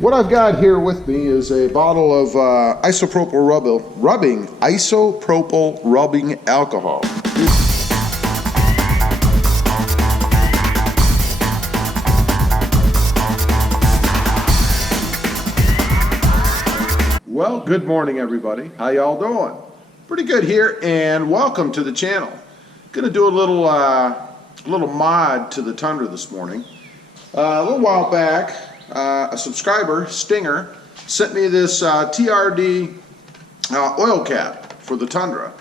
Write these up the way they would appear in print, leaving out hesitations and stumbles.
What I've got here with me is a bottle of isopropyl rubbing alcohol. Well, good morning, everybody. How y'all doing? Pretty good here, and welcome to the channel. Gonna do a little mod to the Tundra this morning. A little while back, a subscriber, Stinger, sent me this TRD oil cap for the Tundra,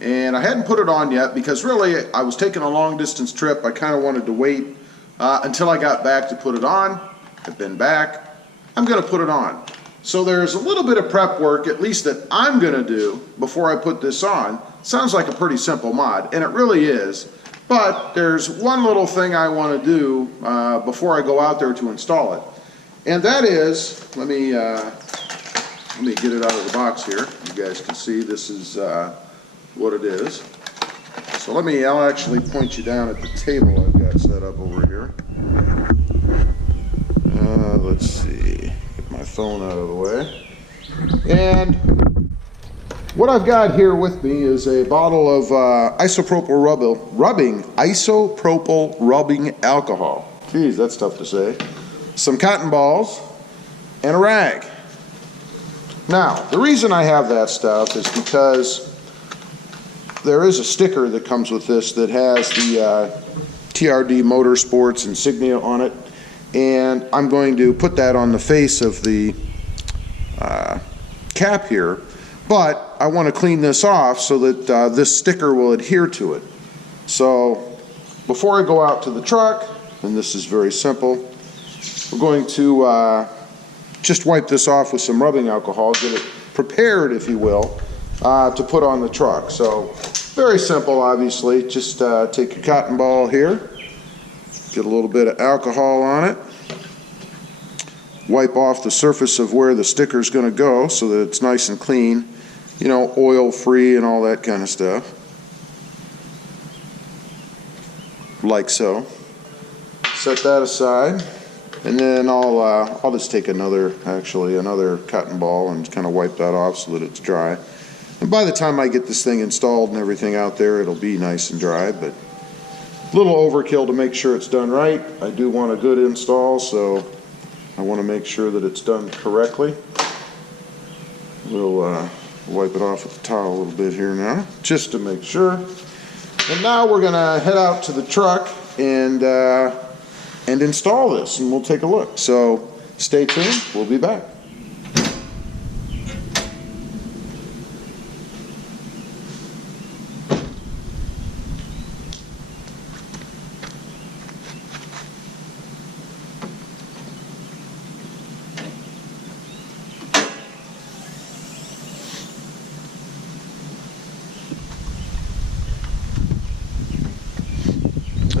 and I hadn't put it on yet because really I was taking a long distance trip. I kind of wanted to wait until I got back to put it on. I've been back. I'm gonna put it on. So there's a little bit of prep work, at least that I'm gonna do before I put this on. Sounds like a pretty simple mod, and it really is. But there's one little thing I want to do before I go out there to install it, and that is, let me get it out of the box here. You guys can see this is what it is. So I'll actually point you down at the table I've got set up over here. Let's see, get my phone out of the way. And what I've got here with me is a bottle of isopropyl rubbing alcohol. Geez, that's tough to say. Some cotton balls and a rag. Now, the reason I have that stuff is because there is a sticker that comes with this that has the TRD Motorsports insignia on it, and I'm going to put that on the face of the cap here. But I want to clean this off so that this sticker will adhere to it. So before I go out to the truck, and this is very simple, we're going to just wipe this off with some rubbing alcohol, get it prepared, if you will, to put on the truck. So very simple, obviously. Just take your cotton ball here, get a little bit of alcohol on it, wipe off the surface of where the sticker is going to go so that it's nice and clean. You know, oil free and all that kind of stuff, like so. Set that aside, and then I'll just take another cotton ball and kind of wipe that off so that it's dry. And by the time I get this thing installed and everything out there, it'll be nice and dry. But a little overkill to make sure it's done right. I do want a good install, so I want to make sure that it's done correctly. We'll wipe it off with the towel a little bit here now, just to make sure. And now we're gonna head out to the truck and install this, and we'll take a look. So stay tuned, we'll be back.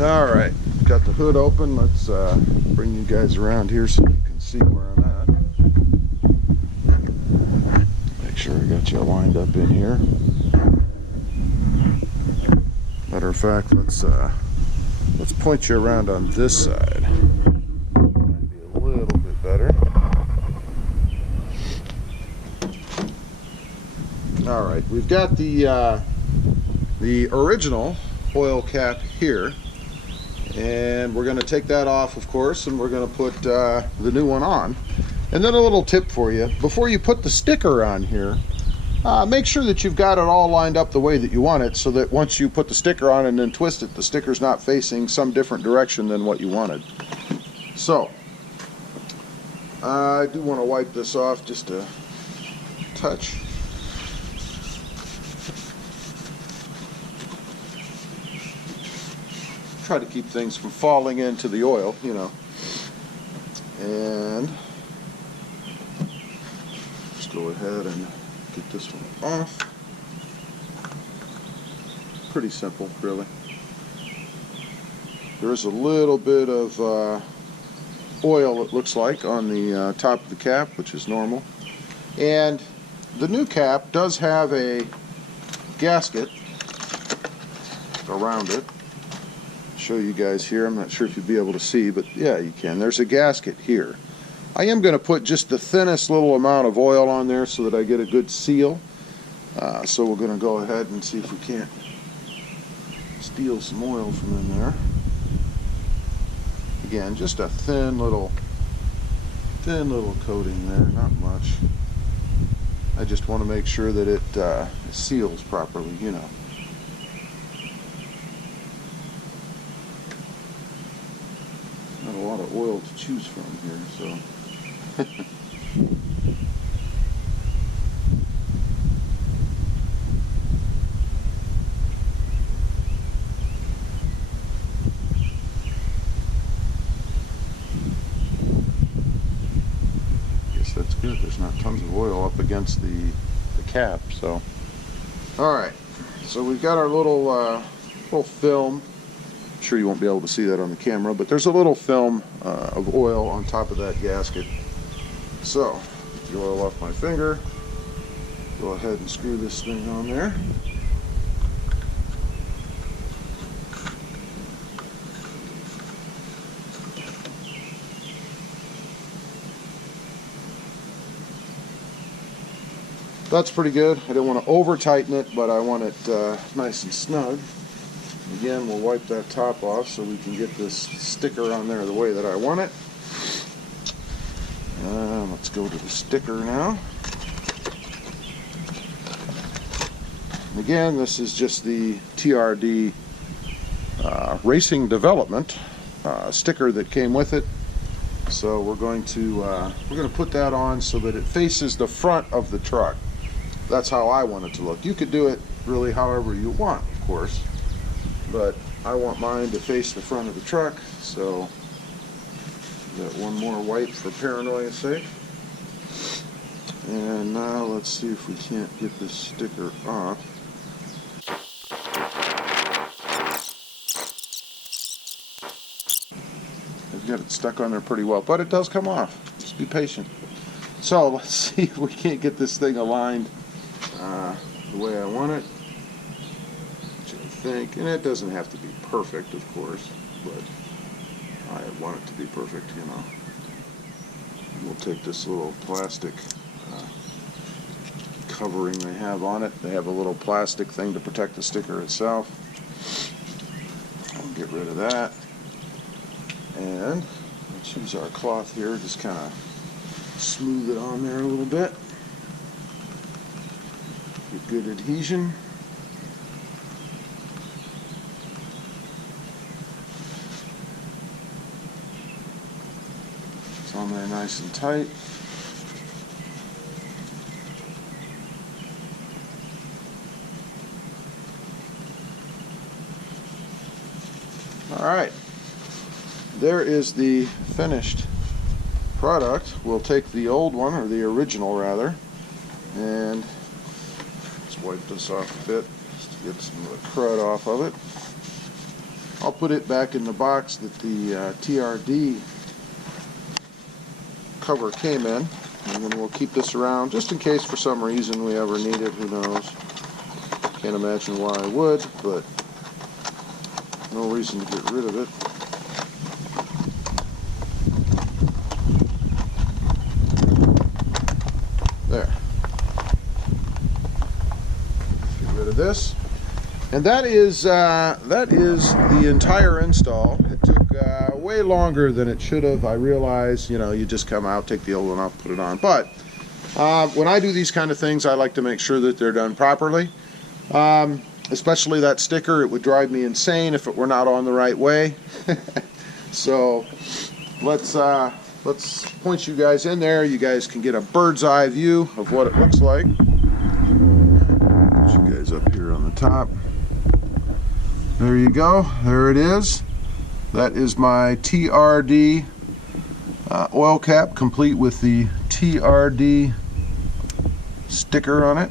All right, got the hood open. Let's bring you guys around here so you can see where I'm at. Make sure I got you lined up in here. Matter of fact, let's point you around on this side. Might be a little bit better. All right, we've got the original oil cap here. And we're going to take that off, of course, and we're going to put the new one on. And then a little tip for you: before you put the sticker on here, make sure that you've got it all lined up the way that you want it, so that once you put the sticker on and then twist it, the sticker's not facing some different direction than what you wanted. So I do want to wipe this off just a touch. Try to keep things from falling into the oil, you know. And let's go ahead and get this one off. Pretty simple, really. There's a little bit of oil, it looks like, on the top of the cap, which is normal. And the new cap does have a gasket around it. Show you guys here. I'm not sure if you'd be able to see, but yeah, you can. There's a gasket here. I am going to put just the thinnest little amount of oil on there so that I get a good seal. So we're going to go ahead and see if we can't steal some oil from in there. Again, just a thin little coating there, not much. I just want to make sure that it seals properly, you know. Not a lot of oil to choose from here, so. Guess that's good. There's not tons of oil up against the cap, so. All right, so we've got our little film. I'm sure you won't be able to see that on the camera, but there's a little film of oil on top of that gasket. So, get the oil off my finger. Go ahead and screw this thing on there. That's pretty good. I don't want to over tighten it, but I want it nice and snug. Again, we'll wipe that top off so we can get this sticker on there the way that I want it. Let's go to the sticker now. And again, this is just the TRD Racing Development sticker that came with it. So we're going to put that on so that it faces the front of the truck. That's how I want it to look. You could do it really however you want, of course, but I want mine to face the front of the truck. So got one more wipe for paranoia's sake. And now let's see if we can't get this sticker off. I've got it stuck on there pretty well, but it does come off. Just be patient. So let's see if we can't get this thing aligned the way I want it. Which I think, and it doesn't have to be perfect, of course, but I want it to be perfect, you know. We'll take this little plastic covering they have on it. They have a little plastic thing to protect the sticker itself. I'll get rid of that. And let's use our cloth here, just kind of smooth it on there a little bit. Get good adhesion. It's on there nice and tight. All right, there is the finished product. We'll take the old one, or the original rather, and let's wipe this off a bit just to get some of the crud off of it. I'll put it back in the box that the TRD cover came in, and then we'll keep this around just in case for some reason we ever need it. Who knows? Can't imagine why I would, but no reason to get rid of it. There. Get rid of this. And that is the entire install. It took way longer than it should have. I realize, you know, you just come out, take the old one off, put it on. But when I do these kind of things, I like to make sure that they're done properly. Especially that sticker, it would drive me insane if it were not on the right way. So let's point you guys in there. You guys can get a bird's eye view of what it looks like. Put you guys up here on the top. There you go. There it is. That is my TRD oil cap, complete with the TRD sticker on it.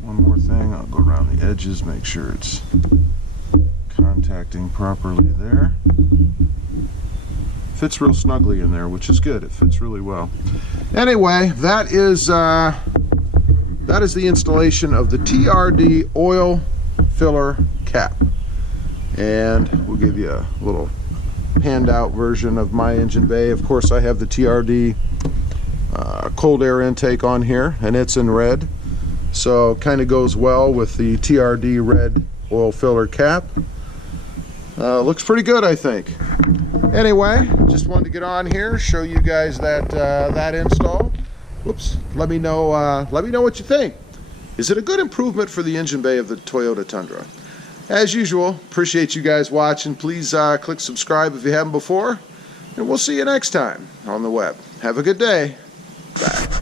One more thing, I'll go around the edges, make sure it's contacting properly there. Fits real snugly in there, which is good. It fits really well. Anyway, that is the installation of the TRD oil filler cap. And we'll give you a little panned out version of my engine bay. Of course, I have the TRD cold air intake on here, and it's in red, so kind of goes well with the TRD red oil filler cap. Looks pretty good, I think. Anyway, just wanted to get on here, show you guys that install. Whoops. Let me know what you think. Is it a good improvement for the engine bay of the Toyota Tundra? As usual, appreciate you guys watching. Please click subscribe if you haven't before, and we'll see you next time on the web. Have a good day. Bye.